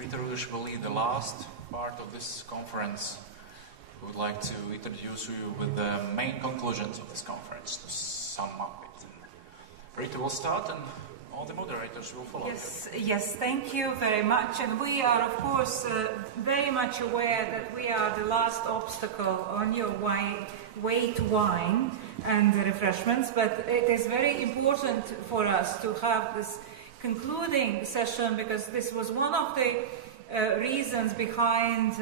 Rita Ruduša will lead the last part of this conference. We would like to introduce you with the main conclusions of this conference, to sum up it. Rita will start and all the moderators will follow. Yes, thank you very much. And we are, of course, very much aware that we are the last obstacle on your way to wine and the refreshments, but it is very important for us to have this concluding session, because this was one of the reasons behind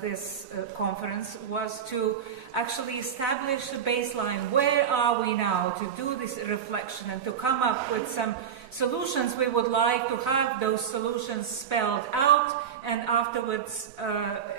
this conference, was to actually establish a baseline. Where are we now to do this reflection and to come up with some solutions? We would like to have those solutions spelled out and afterwards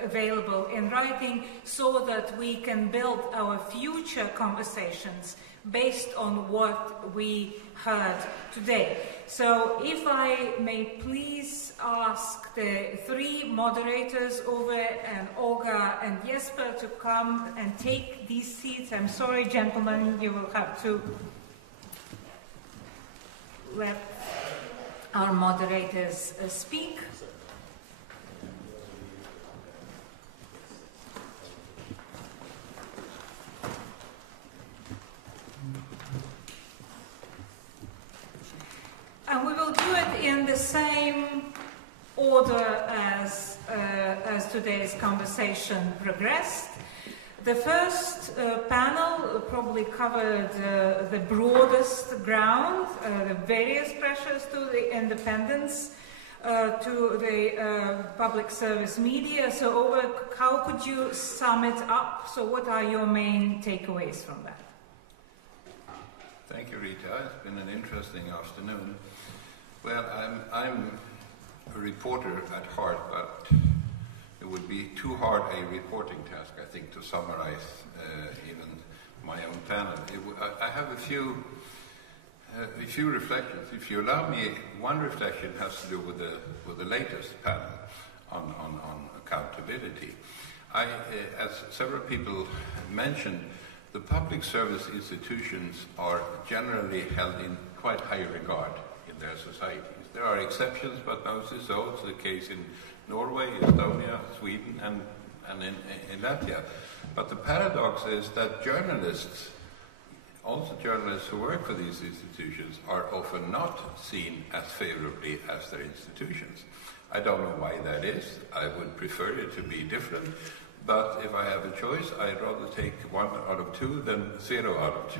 available in writing, so that we can build our future conversations based on what we heard today. So if I may please ask the three moderators, Ove and Olga and Jesper, to come and take these seats. I'm sorry, gentlemen, you will have to let our moderators speak. And we will do it in the same order as today's conversation progressed. The first panel probably covered the broadest ground, the various pressures to the independence, to the public service media. So, Ove, how could you sum it up? So what are your main takeaways from that? Thank you, Rita. It's been an interesting afternoon. Well, I'm a reporter at heart, but it would be too hard a reporting task, I think, to summarize even my own panel. I have a few reflections. If you allow me, one reflection has to do with the latest panel on accountability. As several people mentioned, the public service institutions are generally held in quite high regard in their societies. There are exceptions, but mostly so. It's the case in Norway, Estonia, Sweden, and in Latvia. But the paradox is that journalists, also journalists who work for these institutions, are often not seen as favorably as their institutions. I don't know why that is. I would prefer it to be different. But if I have a choice, I'd rather take 1 out of 2 than 0 out of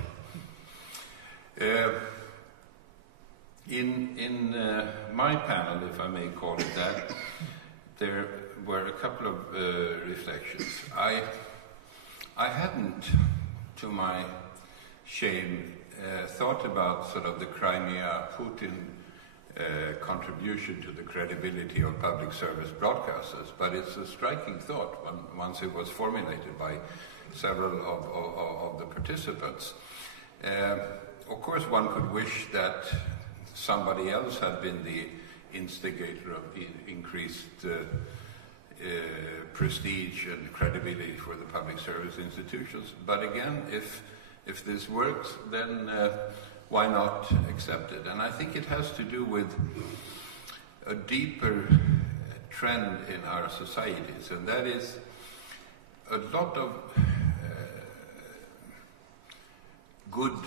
2. In my panel, if I may call it that, there were a couple of reflections. I hadn't, to my shame, thought about sort of the Crimea-Putin contribution to the credibility of public service broadcasters, but it's a striking thought once it was formulated by several of the participants. Of course, one could wish that somebody else had been the instigator of the increased prestige and credibility for the public service institutions. But again, if this works, then why not accept it? And I think it has to do with a deeper trend in our societies, and that is a lot of good,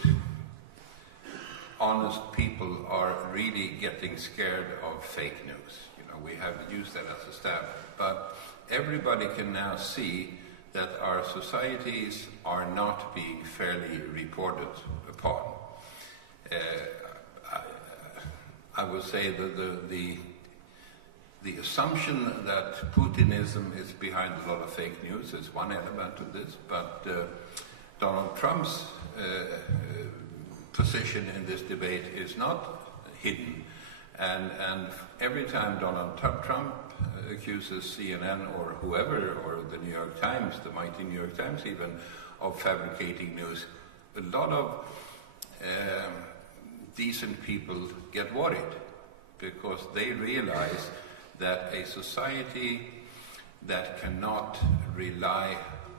honest people are really getting scared of fake news. You know, we have used that as a stab, but everybody can now see that our societies are not being fairly reported upon. I would say that the assumption that Putinism is behind a lot of fake news is one element of this, but Donald Trump's position in this debate is not hidden, and every time Donald Trump accuses CNN or whoever, or the New York Times, the mighty New York Times even, of fabricating news, a lot of decent people get worried, because they realize that a society that cannot rely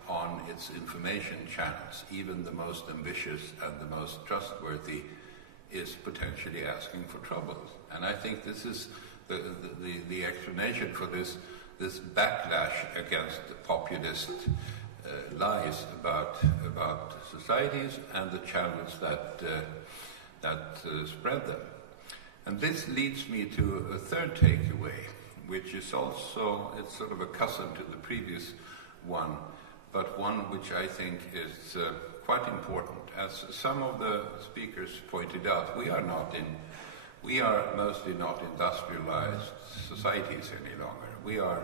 on its information channels, even the most ambitious and the most trustworthy, is potentially asking for trouble. And I think this is the explanation for this backlash against the populist lies about societies and the channels that spread them. And this leads me to a third takeaway, which is also, it's sort of a cousin to the previous one, but one which I think is quite important. As some of the speakers pointed out, we are mostly not industrialized societies any longer. We are,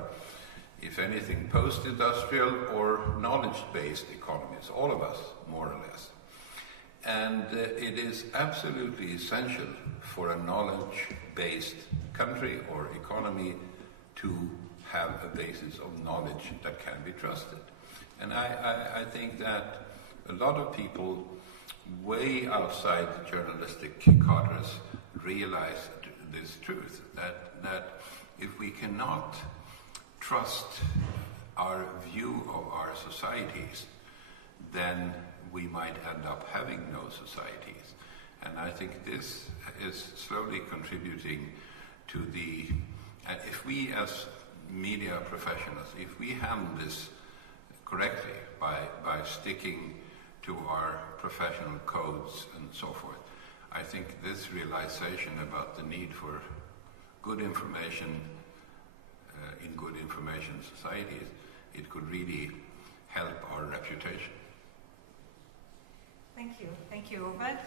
if anything, post-industrial or knowledge-based economies, all of us, more or less. And it is absolutely essential for a knowledge-based country or economy to have a basis of knowledge that can be trusted. And I think that a lot of people way outside the journalistic cadres realize this truth, that if we cannot trust our view of our societies, then we might end up having no societies. And I think this is slowly contributing to if we as media professionals, if we handle this correctly by sticking to our professional codes and so forth, I think this realization about the need for good information in good information societies, it could really help our reputation. Thank you, Ove.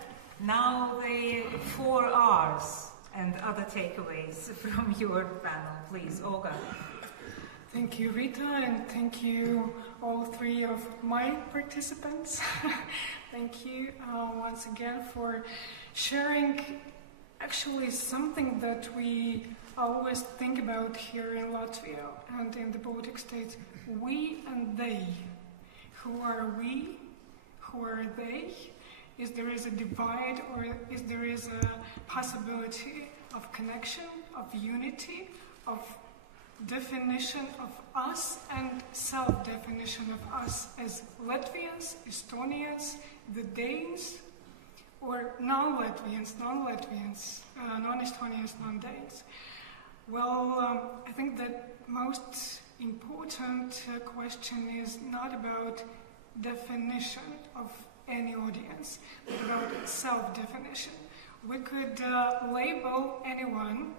Now the 4 R's and other takeaways from your panel, please, Olga. Thank you, Rita, and thank you all 3 of my participants. Thank you once again for sharing actually something that we always think about here in Latvia and in the Baltic states. We and they. Who are we? Who are they? Is there a divide, or is there a possibility of connection, of unity, of definition of us and self-definition of us as Latvians, Estonians, the Danes, or non-Latvians, non-Estonians, non-Danes? Well, I think that most important question is not about definition of any audience, but about self-definition. We could label anyone,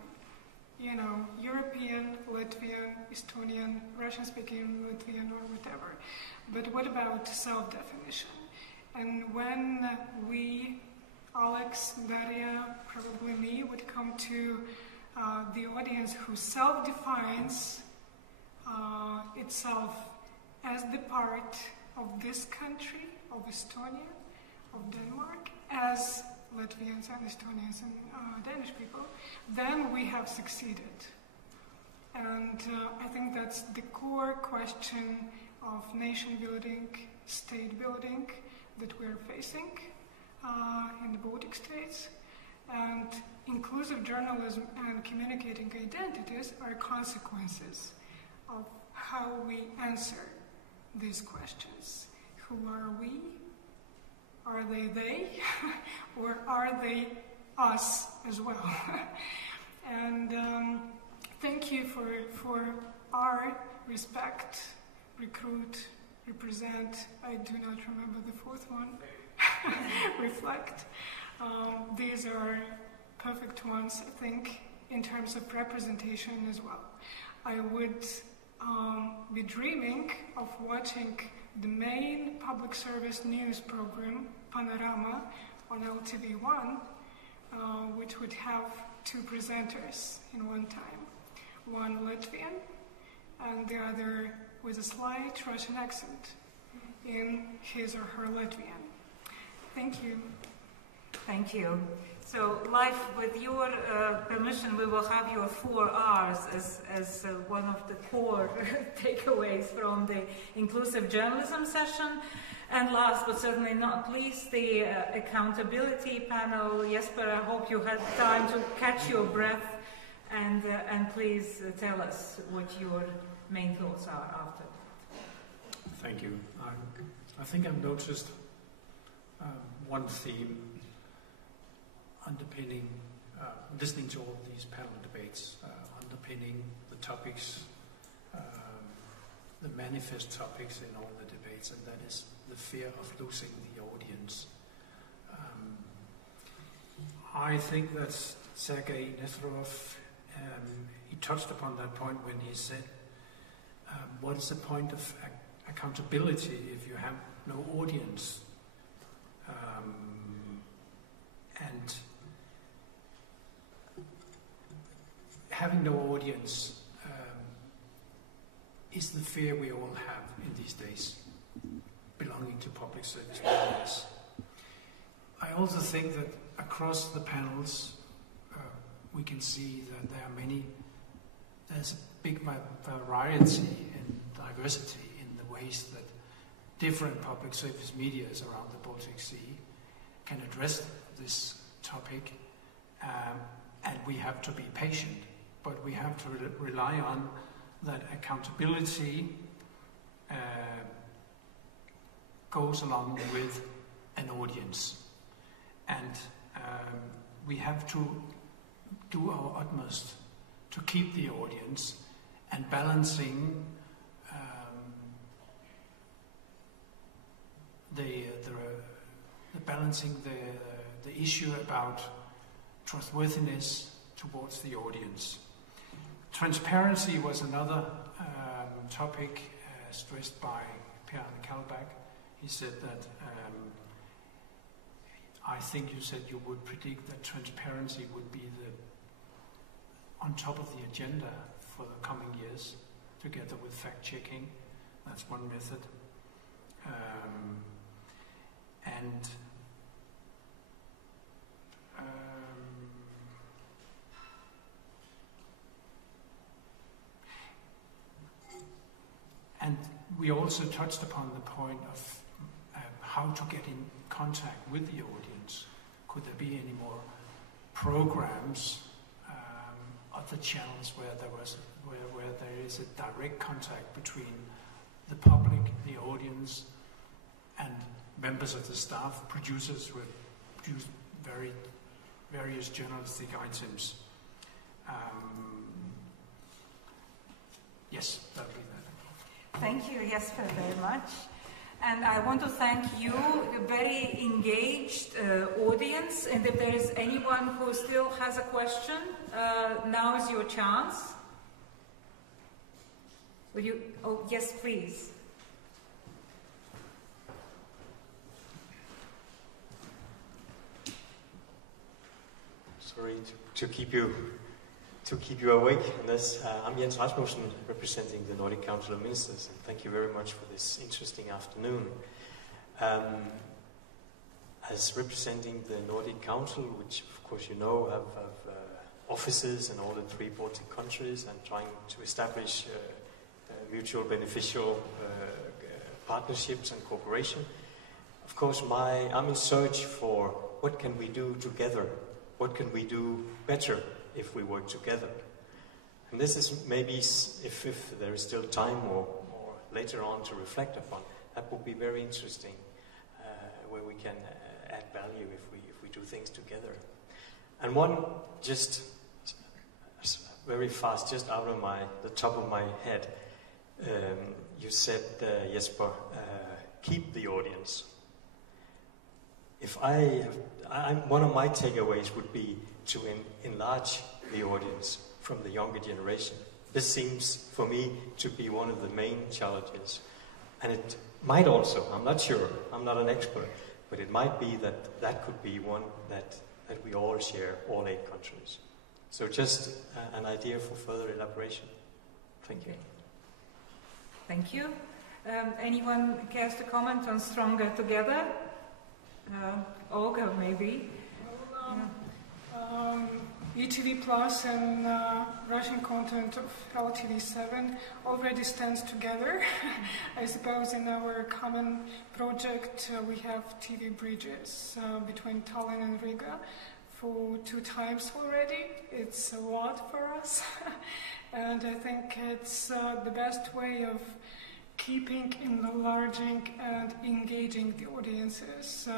European, Latvian, Estonian, Russian-speaking Latvian, or whatever. But what about self-definition? And when we, Alex, Daria, probably me, would come to the audience who self-defines itself as the part of this country, of Estonia, of Denmark, as Latvians and Estonians and Danish people, then we have succeeded. And I think that's the core question of nation building, state building that we're facing in the Baltic states. And inclusive journalism and communicating identities are consequences of how we answer these questions. Who are we? Are they? Or are they us as well? And thank you for our respect, recruit, represent. I do not remember the 4th one. Reflect. These are perfect ones, I think, in terms of representation as well. I would be dreaming of watching the main public service news program, Panorama, on LTV1, which would have 2 presenters in one time. One Latvian, and the other with a slight Russian accent in his or her Latvian. Thank you. Thank you. So, Leif, with your permission, we will have your 4 R's as one of the core takeaways from the inclusive journalism session. And last but certainly not least, the accountability panel. Jesper, I hope you had time to catch your breath, and please tell us what your main thoughts are after that. Thank you. I think I've noticed one theme underpinning listening to all these panel debates topics, the manifest topics in all the debates, and that is the fear of losing the audience. I think that Sergei Nesterov, he touched upon that point when he said, what is the point of accountability if you have no audience? And having no audience is the fear we all have in these days, belonging to public service medias. I also think that across the panels, we can see that there's a big variety and diversity in the ways that different public service medias around the Baltic Sea can address this topic, and we have to be patient, but we have to rely on that accountability goes along with an audience, and we have to do our utmost to keep the audience and balancing the issue about trustworthiness towards the audience. Transparency was another topic stressed by Per Kalbach. He said that I think you said you would predict that transparency would be on top of the agenda for the coming years, together with fact-checking. That's one method. And we also touched upon the point of how to get in contact with the audience. Could there be any more programs, other channels where there is a direct contact between the public, the audience, and members of the staff, producers who produce various journalistic items. Yes, that'll be that. Thank you, Jesper, very much. And I want to thank you, a very engaged audience. And if there is anyone who still has a question, now is your chance. Will you? Oh, yes, please. Sorry to keep you awake in this. I'm Jens Rasmussen, representing the Nordic Council of Ministers, and thank you very much for this interesting afternoon. As representing the Nordic Council, which of course you know have offices in all the 3 Baltic countries, and trying to establish mutual beneficial partnerships and cooperation. Of course, I'm in search for what can we do together. What can we do better if we work together? And this is maybe, if there is still time or later on to reflect upon, that would be very interesting, where we can add value if we do things together. And one, just very fast, just out of the top of my head, you said, Jesper, keep the audience. One of my takeaways would be to enlarge the audience from the younger generation. This seems, for me, to be one of the main challenges. And it might also, I'm not sure, I'm not an expert, but it might be that could be one that we all share, all 8 countries. So just an idea for further elaboration. Thank you. Thank you. Anyone cares to comment on Stronger Together? Olga, maybe. ETV Plus and Russian content of LTV7 already stands together. I suppose in our common project we have TV bridges between Tallinn and Riga for 2 times already. It's a lot for us. And I think it's the best way of keeping, enlarging and engaging the audiences,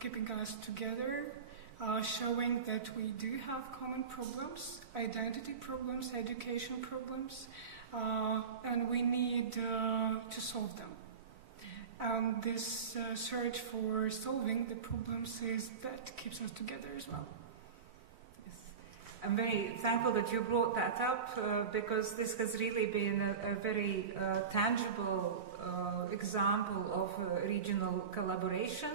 keeping us together, showing that we do have common problems, identity problems, education problems, and we need to solve them. And this search for solving the problems is that keeps us together as well. Yes. I'm very thankful that you brought that up because this has really been a very tangible example of regional collaboration,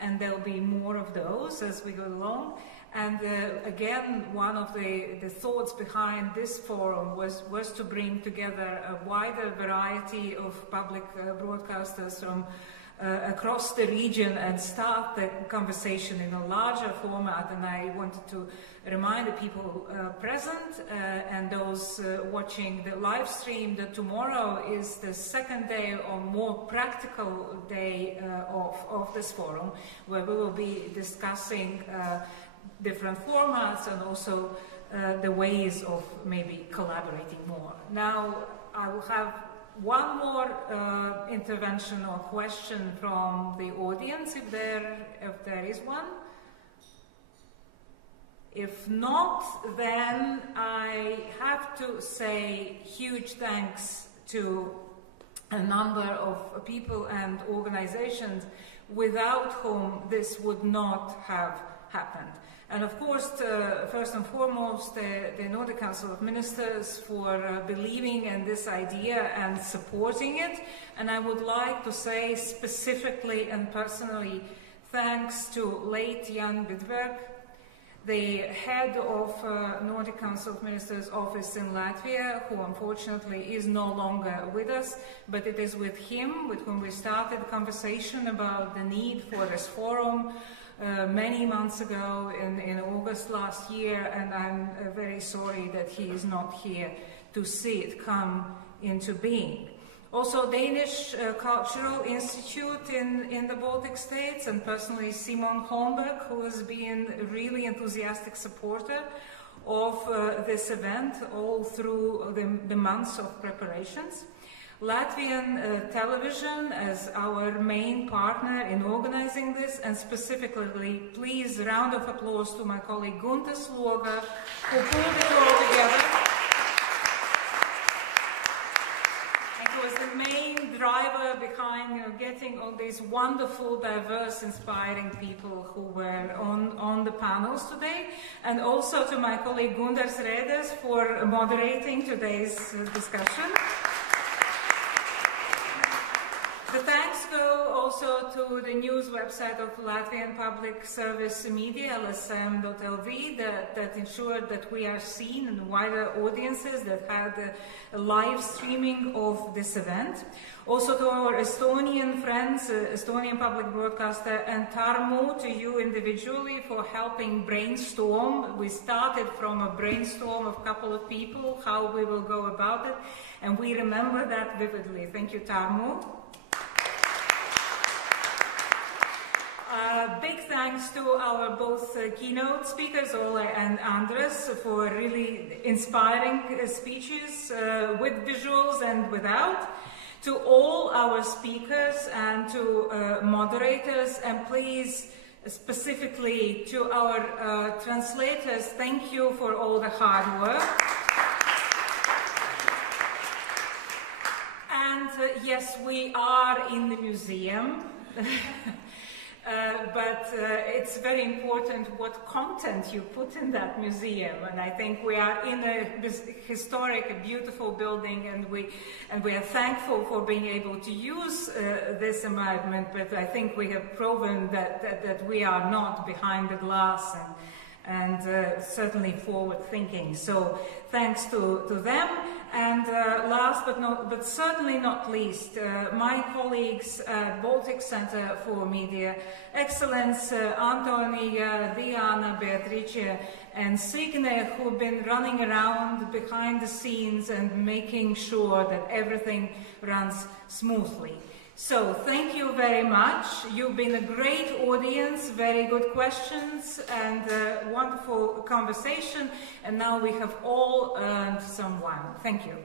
and there'll be more of those as we go along. And again, one of the thoughts behind this forum was to bring together a wider variety of public broadcasters from across the region and start the conversation in a larger format. And I wanted to remind the people present and those watching the live stream that tomorrow is the second day or more practical day of this forum, where we will be discussing different formats and also the ways of maybe collaborating more. Now, I will have one more intervention or question from the audience, if there is one. If not, then I have to say huge thanks to a number of people and organizations without whom this would not have happened. And of course, first and foremost, the Nordic Council of Ministers for believing in this idea and supporting it. And I would like to say specifically and personally thanks to late Jan Bidberg, the head of Nordic Council of Ministers office in Latvia, who unfortunately is no longer with us, but it is with him with whom we started a conversation about the need for this forum many months ago in August last year, and I'm very sorry that he is not here to see it come into being. Also, Danish Cultural Institute in the Baltic states, and personally Simon Holmberg, who has been a really enthusiastic supporter of this event all through the months of preparations. Latvian television as our main partner in organizing this, and specifically, please, a round of applause to my colleague Gunta Sloga, who pulled it all together. And who was the main driver behind getting all these wonderful, diverse, inspiring people who were on the panels today. And also to my colleague Gundars Redes for moderating today's discussion. The thanks go also to the news website of Latvian Public Service Media, lsm.lv, that ensured that we are seen in wider audiences, that had a live streaming of this event. Also to our Estonian friends, Estonian public broadcaster, and Tarmu, to you individually for helping brainstorm. We started from a brainstorm of a couple of people, how we will go about it, and we remember that vividly. Thank you, Tarmu. Big thanks to our both keynote speakers, Ole and Andres, for really inspiring speeches with visuals and without. To all our speakers and to moderators, and please specifically to our translators, thank you for all the hard work. And yes, we are in the museum. But it's very important what content you put in that museum, and I think we are in a historic, beautiful building, and we are thankful for being able to use this environment. But I think we have proven that we are not behind the glass and certainly forward-thinking. So thanks to them. And last but certainly not least, my colleagues at Baltic Center for Media Excellence, Antonia, Diana, Beatrice, and Signe, who've been running around behind the scenes and making sure that everything runs smoothly. So thank you very much. You've been a great audience, very good questions, and a wonderful conversation. And now we have all earned some wine. Thank you.